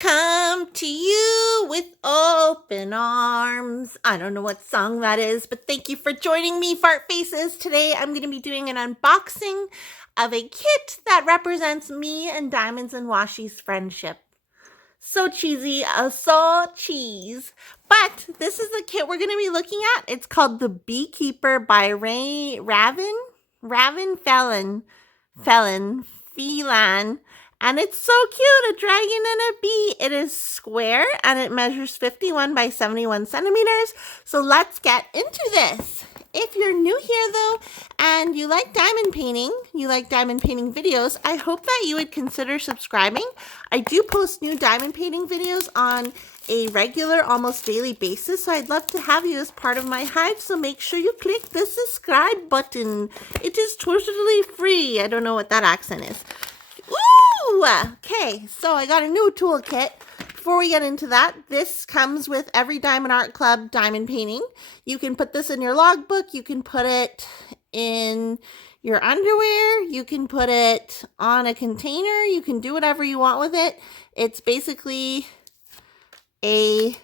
Come to you with open arms. I don't know what song that is, but thank you for joining me, Fart Faces. Today I'm going to be doing an unboxing of a kit that represents me and Diamonds and Washi's friendship. So cheesy, so cheese. But this is the kit we're going to be looking at. It's called the Beekeeper by Ravynne Phelan. And it's so cute, a dragon and a bee. It is square and it measures 51 by 71 centimeters. So let's get into this. If you're new here though, and you like diamond painting videos, I hope that you would consider subscribing. I do post new diamond painting videos on a regular, almost daily basis, so I'd love to have you as part of my hive, so make sure you click the subscribe button. It is totally free. I don't know what that accent is. Ooh! Okay, so I got a new toolkit. Before we get into that, this comes with every Diamond Art Club diamond painting. You can put this in your logbook. You can put it in your underwear. You can put it on a container. You can do whatever you want with it. It's basically I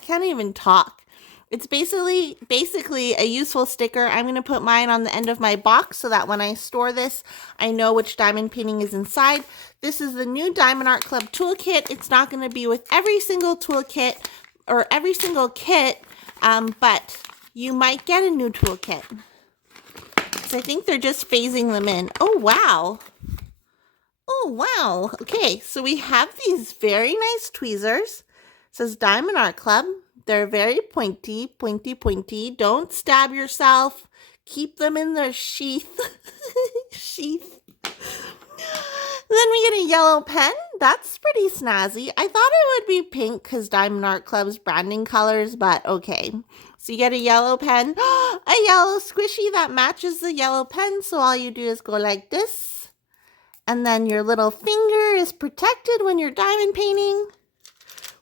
can't even talk. It's basically a useful sticker. I'm going to put mine on the end of my box so that when I store this, I know which diamond painting is inside. This is the new Diamond Art Club toolkit. It's not going to be with every single toolkit or every single kit, but you might get a new toolkit. So I think they're just phasing them in. Oh, wow. Oh, wow. Okay, so we have these very nice tweezers. It says Diamond Art Club. They're very pointy. Don't stab yourself. Keep them in their sheath. Then we get a yellow pen. That's pretty snazzy. I thought it would be pink because Diamond Art Club's branding colors, but okay. So you get a yellow pen. A yellow squishy that matches the yellow pen. So all you do is go like this. And then your little finger is protected when you're diamond painting.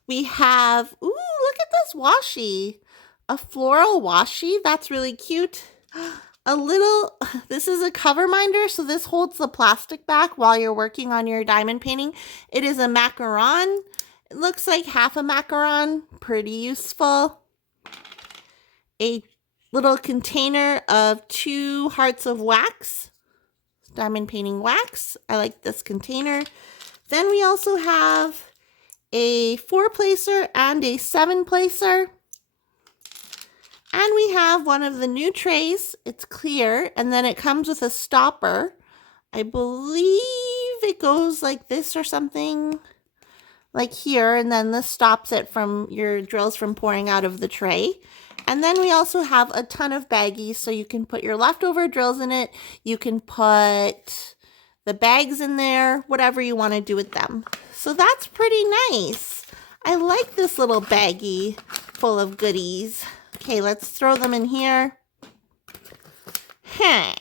We have, ooh, look at this washi. A floral washi. That's really cute. This is a cover minder, so this holds the plastic back while you're working on your diamond painting. It is a macaron. It looks like half a macaron. Pretty useful. A little container of 2 hearts of wax. Diamond painting wax. I like this container. Then we also have a 4-placer and a 7-placer. And we have one of the new trays. It's clear, and then it comes with a stopper. I believe it goes like this or something, like here, and then this stops it from your drills from pouring out of the tray. And then we also have a ton of baggies, so you can put your leftover drills in it. You can put the bags in there, whatever you want to do with them. So that's pretty nice. I like this little baggie full of goodies. Okay, let's throw them in here. Hey.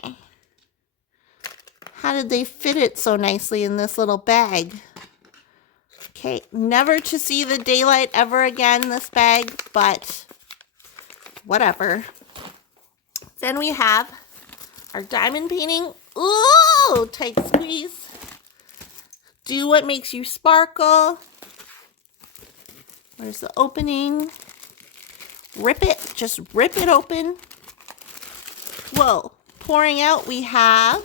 How did they fit it so nicely in this little bag? Okay, never to see the daylight ever again, this bag, but whatever. Then we have our diamond painting. Ooh, tight squeeze. Do what makes you sparkle. Where's the opening? Rip it, just rip it open. Whoa, pouring out, we have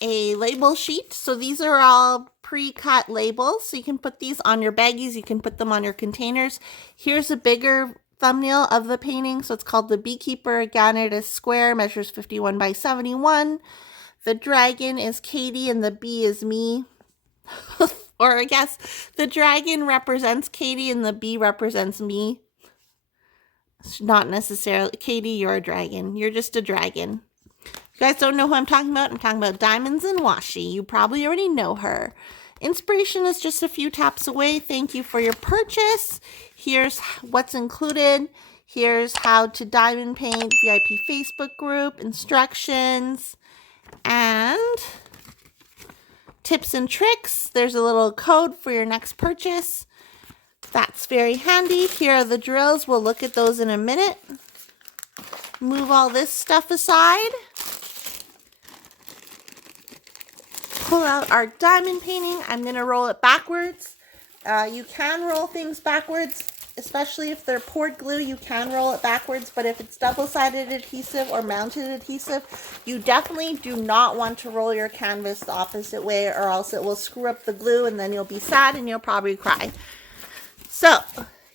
a label sheet. So these are all pre-cut labels. So you can put these on your baggies, you can put them on your containers. Here's a bigger thumbnail of the painting. So it's called the Beekeeper. Again, it is square, measures 51 by 71. The dragon is Katie and the bee is me. Or I guess the dragon represents Katie and the bee represents me. Not necessarily. Katie, you're a dragon. You're just a dragon. You guys don't know who I'm talking about? I'm talking about Diamonds and Washi. You probably already know her. Inspiration is just a few taps away. Thank you for your purchase. Here's what's included. Here's how to diamond paint, VIP Facebook group, instructions, and tips and tricks. There's a little code for your next purchase. That's very handy. Here are the drills. We'll look at those in a minute. Move all this stuff aside. pull out our diamond painting. I'm going to roll it backwards. You can roll things backwards, especially if they're poured glue. You can roll it backwards, but if it's double-sided adhesive or mounted adhesive, you definitely do not want to roll your canvas the opposite way, or else it will screw up the glue and then you'll be sad and you'll probably cry. So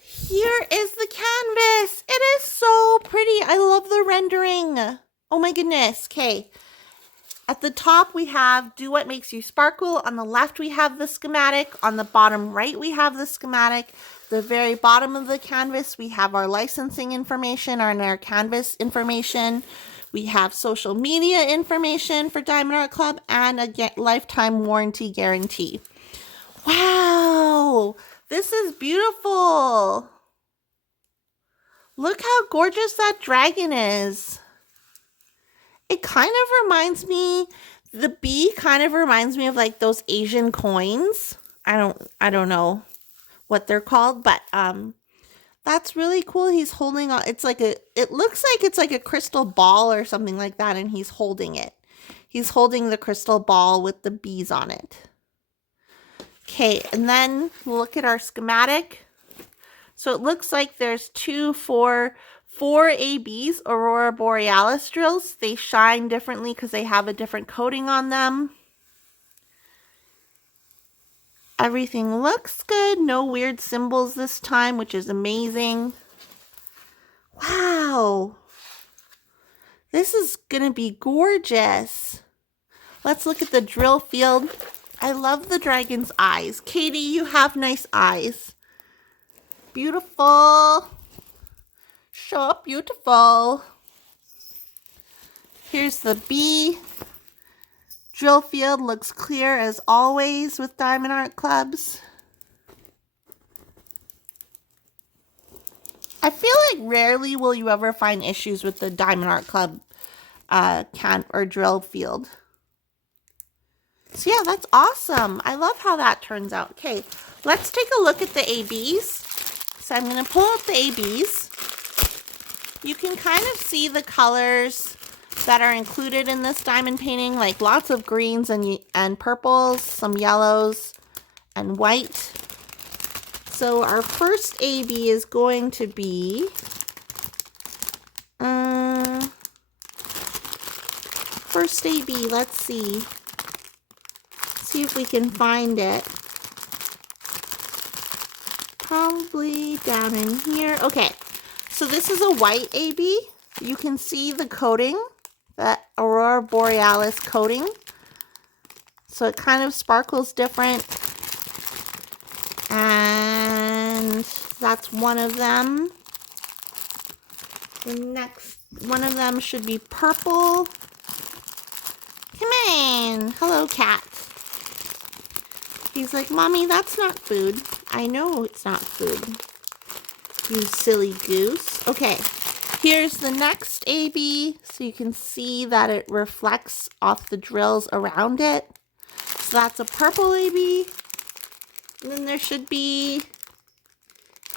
here is the canvas. It is so pretty. I love the rendering. Oh my goodness. Okay. At the top, we have Do What Makes You Sparkle. On the left, we have the schematic. On the bottom right, we have the schematic. The very bottom of the canvas, we have our licensing information and our canvas information. We have social media information for Diamond Art Club and a lifetime warranty guarantee. Wow, this is beautiful. Look how gorgeous that dragon is. It kind of reminds me, the bee kind of reminds me of like those Asian coins. I don't know what they're called, but that's really cool. He's holding on. It looks like it's like a crystal ball or something like that, and he's holding it. He's holding the crystal ball with the bees on it. Okay, and then look at our schematic. So it looks like there's four ABs, Aurora Borealis drills. They shine differently because they have a different coating on them. Everything looks good. No weird symbols this time, which is amazing. Wow. This is going to be gorgeous. Let's look at the drill field. I love the dragon's eyes. Katie, you have nice eyes. Beautiful. So beautiful. Here's the bee. Drill field looks clear as always with Diamond Art Clubs. I feel like rarely will you ever find issues with the Diamond Art Club drill field. So yeah, that's awesome. I love how that turns out. Okay, let's take a look at the ABs. So I'm going to pull out the ABs. You can kind of see the colors that are included in this diamond painting, like lots of greens and purples, some yellows, and white. So our first AB is going to be first AB. Let's see if we can find it. Probably down in here. Okay, so this is a white AB. You can see the coating, that Aurora Borealis coating. So it kind of sparkles different. And that's one of them. The next one of them should be purple. Come on. Hello, cat. He's like, Mommy, that's not food. I know it's not food. You silly goose. Okay, here's the next AB. So you can see that it reflects off the drills around it. So that's a purple AB. And then there should be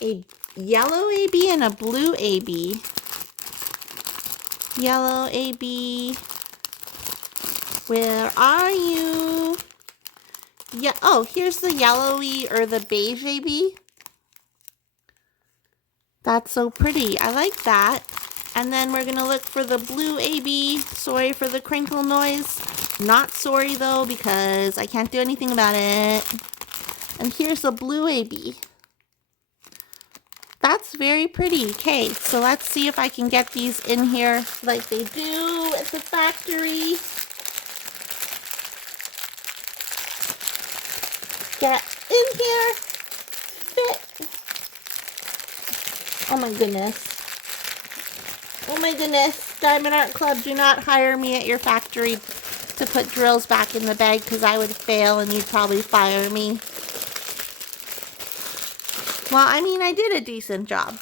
a yellow AB and a blue AB. Yellow AB. Where are you? Yeah. Oh, here's the yellowy or the beige AB. That's so pretty. I like that. And then we're going to look for the blue AB. Sorry for the crinkle noise. Not sorry though, because I can't do anything about it. And here's the blue AB. That's very pretty. Okay, so let's see if I can get these in here like they do at the factory. Get in here. Fit. Oh my goodness. Oh my goodness. Diamond Art Club, do not hire me at your factory to put drills back in the bag because I would fail and you'd probably fire me. Well, I mean, I did a decent job.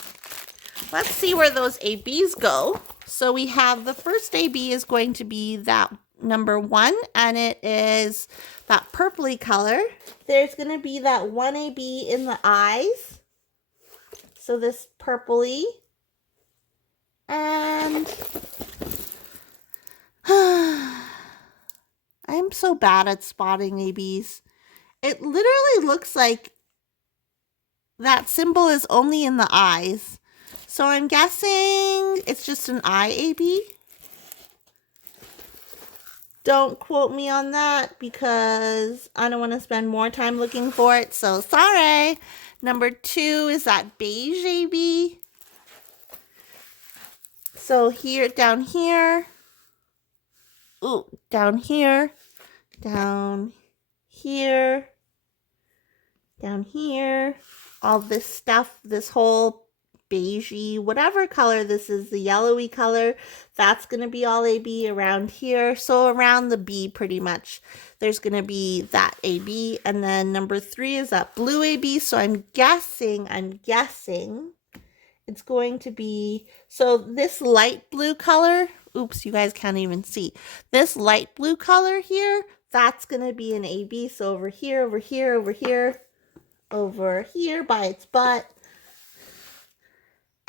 Let's see where those ABs go. So we have the first AB is going to be that number 1, and it is that purpley color. There's going to be that 1 AB in the eyes. So this purpley. And I'm so bad at spotting ABs. It literally looks like that symbol is only in the eyes. So I'm guessing it's just an eye AB. Don't quote me on that because I don't want to spend more time looking for it. So sorry. Number 2 is that beige AB. So here, down here. Ooh, down here. Down here. Down here. All this stuff, this whole beigey, whatever color this is, the yellowy color, that's going to be all AB around here. So around the B pretty much, there's going to be that AB. And then number 3 is that blue AB. So I'm guessing it's going to be, so this light blue color, oops, you guys can't even see. This light blue color here, that's going to be an AB. So over here, over here, over here, over here by its butt.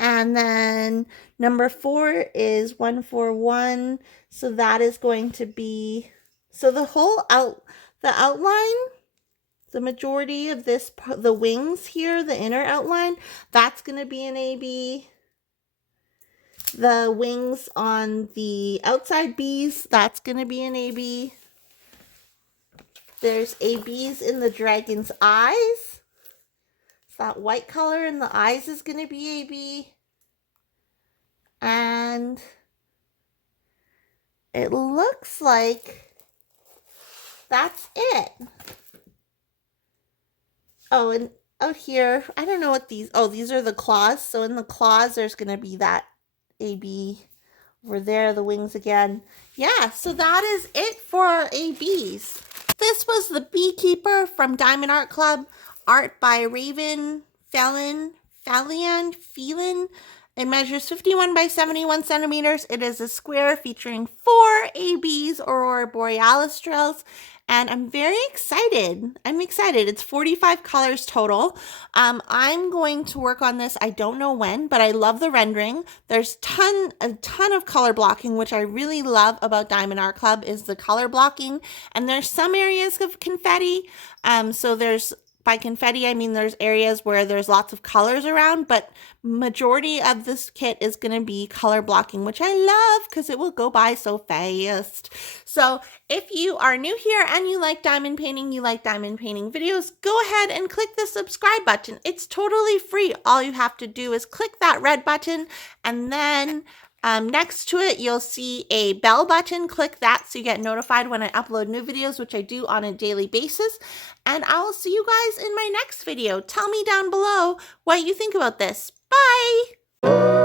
And then number 4 is 141. So that is going to be, so the outline, the majority of this, the wings here, the inner outline, that's going to be an AB. The wings on the outside bees, that's going to be an AB. There's ABs in the dragon's eyes. That white color in the eyes is going to be AB. And it looks like that's it. Oh, and out here, I don't know what these, oh, these are the claws. So in the claws, there's going to be that AB over there, the wings again. Yeah, so that is it for our ABs. This was the Beekeeper from Diamond Art Club. Art by Ravynne, Phelan. It measures 51 by 71 centimeters. It is a square featuring 4 ABs, Aurora Borealis drills. And I'm very excited. It's 45 colors total. I'm going to work on this. I don't know when, but I love the rendering. There's a ton of color blocking, which I really love about Diamond Art Club is the color blocking. And there's some areas of confetti. So there's, by confetti, I mean there's areas where there's lots of colors around, but majority of this kit is going to be color blocking, which I love because it will go by so fast. So if you are new here and you like diamond painting, videos, go ahead and click the subscribe button. It's totally free. All you have to do is click that red button, and then next to it, you'll see a bell button. Click that so you get notified when I upload new videos, which I do on a daily basis. And I will see you guys in my next video. Tell me down below what you think about this. Bye!